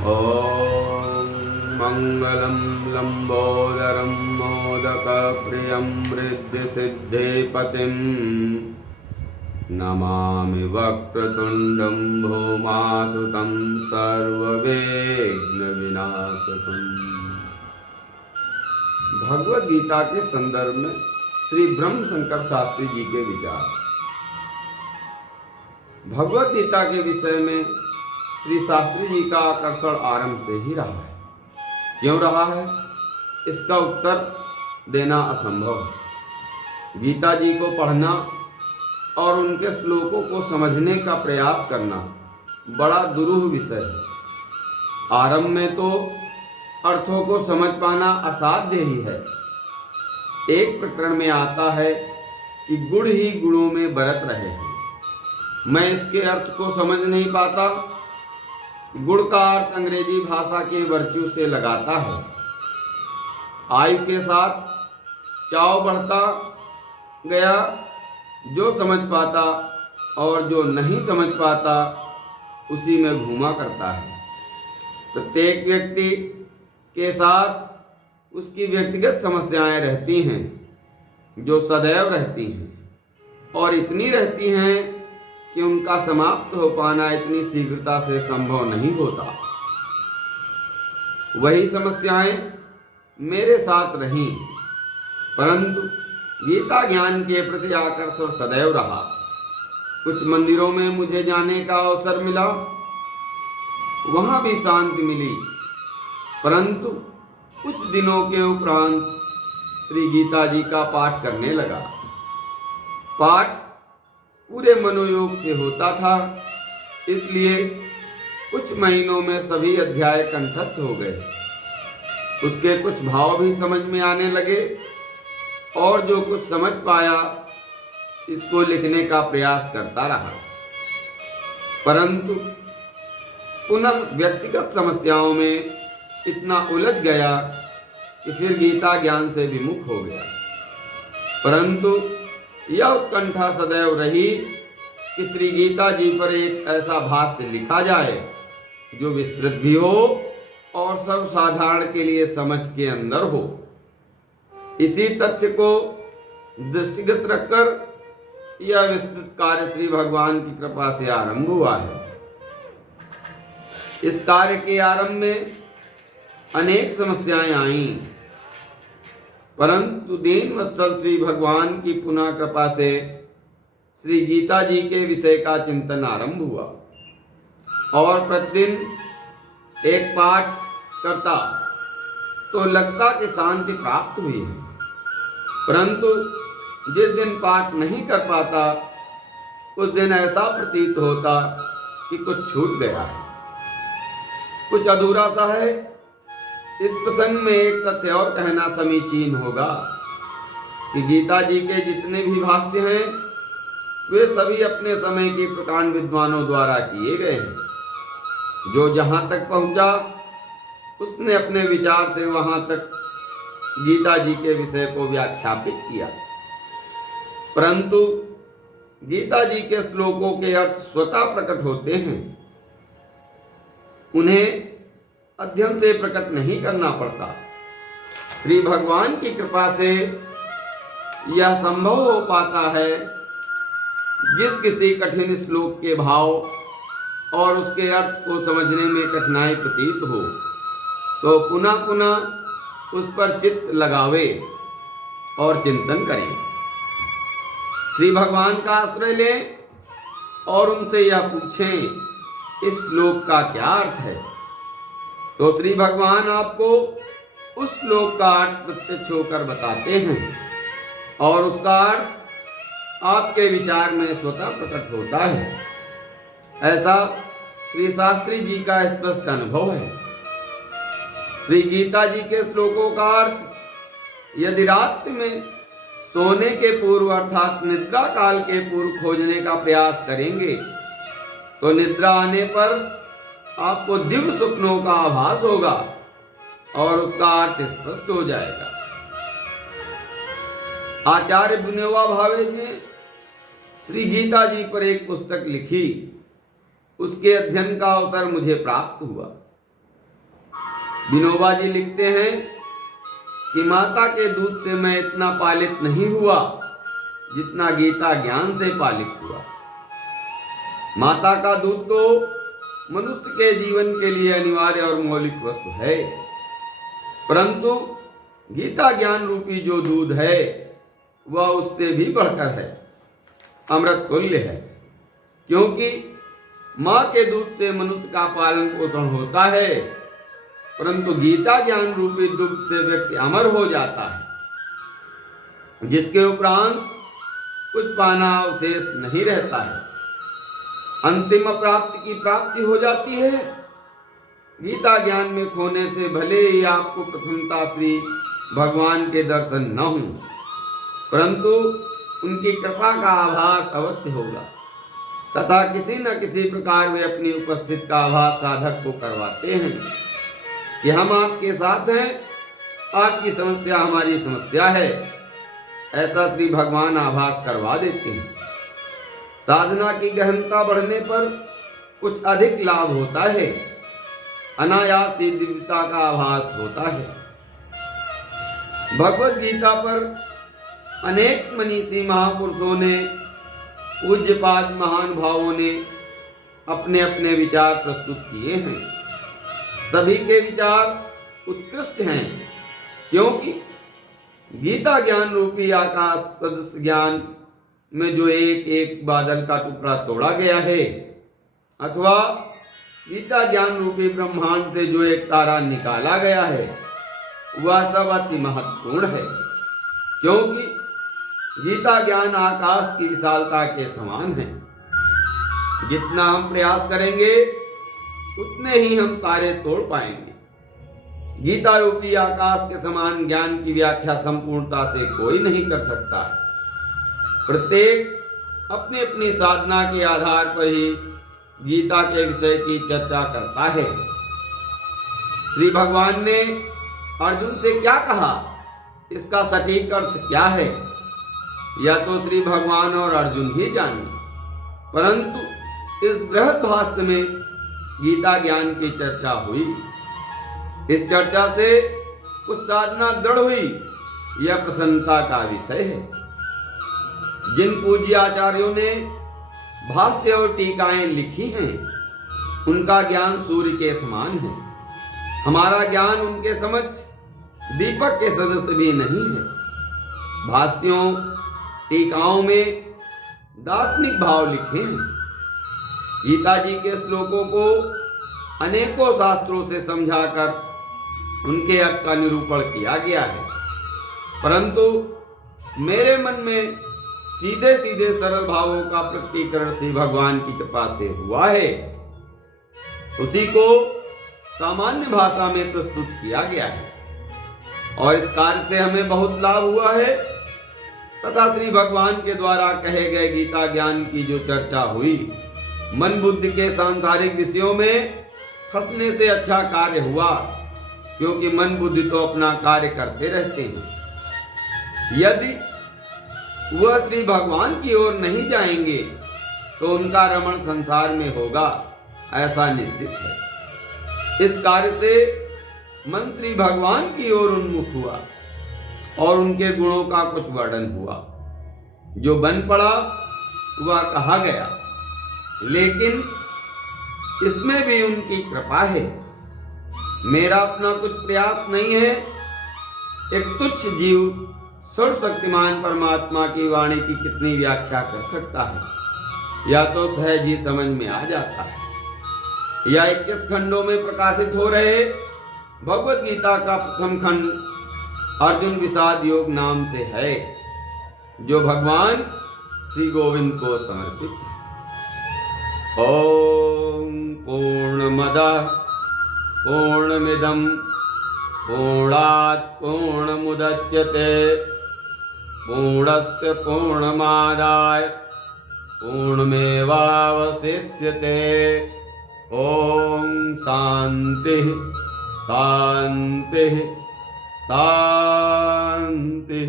ॐ मङ्गलं लम्बोदरं मोदकप्रियं रिद्धिसिद्धिपतिं नमामि वक्रतुण्डं भौमासुतं सर्वविघ्नविनाशकम्। भगवद गीता के संदर्भ में श्री ब्रह्म शंकर शास्त्री जी के विचार। भगवद गीता के विषय में श्री शास्त्री जी का आकर्षण आरंभ से ही रहा है। क्यों रहा है, इसका उत्तर देना असंभव है। गीता जी को पढ़ना और उनके श्लोकों को समझने का प्रयास करना बड़ा दुरूह विषय है। आरंभ में तो अर्थों को समझ पाना असाध्य ही है। एक प्रकरण में आता है कि गुण ही गुणों में बरत रहे हैं। मैं इसके अर्थ को समझ नहीं पाता। गुण का अर्थ अंग्रेजी भाषा के वर्च्यू से लगाता है। आयु के साथ चाव बढ़ता गया। जो समझ पाता और जो नहीं समझ पाता उसी में घूमा करता है। प्रत्येक व्यक्ति के साथ उसकी व्यक्तिगत समस्याएं रहती हैं, जो सदैव रहती हैं और इतनी रहती हैं कि उनका समाप्त हो पाना इतनी शीघ्रता से संभव नहीं होता। वही समस्याएं मेरे साथ रहीं, परंतु गीता ज्ञान के प्रति आकर्षण सदैव रहा। कुछ मंदिरों में मुझे जाने का अवसर मिला, वहां भी शांति मिली, परंतु कुछ दिनों के उपरांत श्री गीता जी का पाठ करने लगा। पाठ पूरे मनोयोग से होता था, इसलिए कुछ महीनों में सभी अध्याय कंठस्थ हो गए। उसके कुछ भाव भी समझ में आने लगे और जो कुछ समझ पाया इसको लिखने का प्रयास करता रहा, परंतु पुनः व्यक्तिगत समस्याओं में इतना उलझ गया कि फिर गीता ज्ञान से विमुख हो गया। परंतु यह उत्कंठा सदैव रही कि श्री गीता जी पर एक ऐसा भाष्य लिखा जाए जो विस्तृत भी हो और सर्वसाधारण के लिए समझ के अंदर हो। इसी तथ्य को दृष्टिगत रखकर यह विस्तृत कार्य श्री भगवान की कृपा से आरंभ हुआ है। इस कार्य के आरंभ में अनेक समस्याएं आईं, परंतु दीन वत्सल श्री भगवान की पुनः कृपा से श्री गीता जी के विषय का चिंतन आरंभ हुआ और प्रतिदिन एक पाठ करता तो लगता कि शांति प्राप्त हुई है, परंतु जिस दिन पाठ नहीं कर पाता उस दिन ऐसा प्रतीत होता कि कुछ छूट गया है, कुछ अधूरा सा है। इस प्रसंग में एक तथ्य और कहना समीचीन होगा कि गीता जी के जितने भी भाष्य हैं वे सभी अपने समय के प्रकांड विद्वानों द्वारा किए गए हैं। जो जहां तक पहुंचा उसने अपने विचार से वहां तक गीता जी के विषय को व्याख्यापित किया, परंतु गीता जी के श्लोकों के अर्थ स्वतः प्रकट होते हैं। उन्हें अध्ययन से प्रकट नहीं करना पड़ता। श्री भगवान की कृपा से यह संभव हो पाता है। जिस किसी कठिन श्लोक के भाव और उसके अर्थ को समझने में कठिनाई प्रतीत हो तो पुनः पुनः उस पर चित्त लगावे और चिंतन करें। श्री भगवान का आश्रय लें और उनसे यह पूछें इस श्लोक का क्या अर्थ है, तो श्री भगवान आपको उस श्लोक का अर्थ प्रत्यक्ष होकर बताते हैं और उसका अर्थ आपके विचार में स्वतः प्रकट होता है। ऐसा श्री शास्त्री जी का स्पष्ट अनुभव है। श्री गीता जी के श्लोकों का अर्थ यदि रात्रि में सोने के पूर्व अर्थात निद्रा काल के पूर्व खोजने का प्रयास करेंगे तो निद्रा आने पर आपको दिव्य स्वप्नों का आभास होगा और उसका अर्थ स्पष्ट हो जाएगा। आचार्य विनोबा भावे ने श्री गीता जी पर एक पुस्तक लिखी। उसके अध्ययन का अवसर मुझे प्राप्त हुआ। विनोबा जी लिखते हैं कि माता के दूध से मैं इतना पालित नहीं हुआ जितना गीता ज्ञान से पालित हुआ। माता का दूध तो मनुष्य के जीवन के लिए अनिवार्य और मौलिक वस्तु है, परंतु गीता ज्ञान रूपी जो दूध है वह उससे भी बढ़कर है, अमृत तुल्य है। क्योंकि माँ के दूध से मनुष्य का पालन पोषण होता है, परंतु गीता ज्ञान रूपी दुग्ध से व्यक्ति अमर हो जाता है, जिसके उपरांत कुछ पाना अवशेष नहीं रहता है, अंतिम प्राप्ति की प्राप्ति हो जाती है। गीता ज्ञान में खोने से भले ही आपको प्रथमता श्री भगवान के दर्शन न हो, परंतु उनकी कृपा का आभास अवश्य होगा तथा किसी न किसी प्रकार वे अपनी उपस्थिति का आभास साधक को करवाते हैं कि हम आपके साथ हैं, आपकी समस्या हमारी समस्या है, ऐसा श्री भगवान आभास करवा देते हैं। साधना की गहनता बढ़ने पर कुछ अधिक लाभ होता है, अनायास ही दिव्यता का आभास होता है। भगवत गीता पर अनेक मनीषी महापुरुषों ने, पूज्यपाद महानुभावों ने अपने अपने विचार प्रस्तुत किए हैं। सभी के विचार उत्कृष्ट हैं, क्योंकि गीता ज्ञान रूपी आकाश सदस्य ज्ञान में जो एक एक बादल का टुकड़ा तोड़ा गया है, अथवा गीता ज्ञान रूपी ब्रह्मांड से जो एक तारा निकाला गया है, वह सब अति महत्वपूर्ण है। क्योंकि गीता ज्ञान आकाश की विशालता के समान है। जितना हम प्रयास करेंगे उतने ही हम तारे तोड़ पाएंगे। गीता रूपी आकाश के समान ज्ञान की व्याख्या संपूर्णता से कोई नहीं कर सकता है। प्रत्येक अपनी अपनी साधना के आधार पर ही गीता के विषय की चर्चा करता है। श्री भगवान ने अर्जुन से क्या कहा, इसका सटीक अर्थ क्या है, या तो श्री भगवान और अर्जुन ही जाने, परंतु इस बृहद भाष्य में गीता ज्ञान की चर्चा हुई। इस चर्चा से कुछ साधना दृढ़ हुई, यह प्रसन्नता का विषय है। जिन पूज्य आचार्यों ने भाष्य और टीकाएं लिखी हैं, उनका ज्ञान सूर्य के समान है। हमारा ज्ञान उनके समक्ष दीपक के सदस्य भी नहीं है। भाष्यों टीकाओं में दार्शनिक भाव लिखे हैं। गीता जी के श्लोकों को अनेकों शास्त्रों से समझाकर उनके अर्थ का निरूपण किया गया है, परंतु मेरे मन में सीधे सीधे सरल भावों का प्रकटीकरण श्री भगवान की कृपा से हुआ है। उसी को सामान्य भाषा में प्रस्तुत किया गया है और इस कार्य से हमें बहुत लाभ हुआ है तथा श्री भगवान के द्वारा कहे गए गीता ज्ञान की जो चर्चा हुई, मन बुद्धि के सांसारिक विषयों में फंसने से अच्छा कार्य हुआ, क्योंकि मन बुद्धि तो अपना कार्य करते रहते हैं। यदि वह श्री भगवान की ओर नहीं जाएंगे तो उनका रमण संसार में होगा, ऐसा निश्चित है। इस कार्य से मन श्री भगवान की ओर उन्मुख हुआ और उनके गुणों का कुछ वर्णन हुआ। जो बन पड़ा वह कहा गया, लेकिन इसमें भी उनकी कृपा है। मेरा अपना कुछ प्रयास नहीं है। एक तुच्छ जीव सर्वशक्तिमान परमात्मा की वाणी की कितनी व्याख्या कर सकता है, या तो सहज ही समझ में आ जाता है। यह 21 खंडों में प्रकाशित हो रहे भगवत गीता का प्रथम खंड अर्जुन विषाद योग नाम से है, जो भगवान श्री गोविंद को समर्पित है। ओम पूर्णमदः पूर्णमिदं पूर्णात् पूर्णमुदच्यते पूर्णस्य पूर्णमादाय पूर्णमेवावशिष्यते। ओम शांति शांति शांति।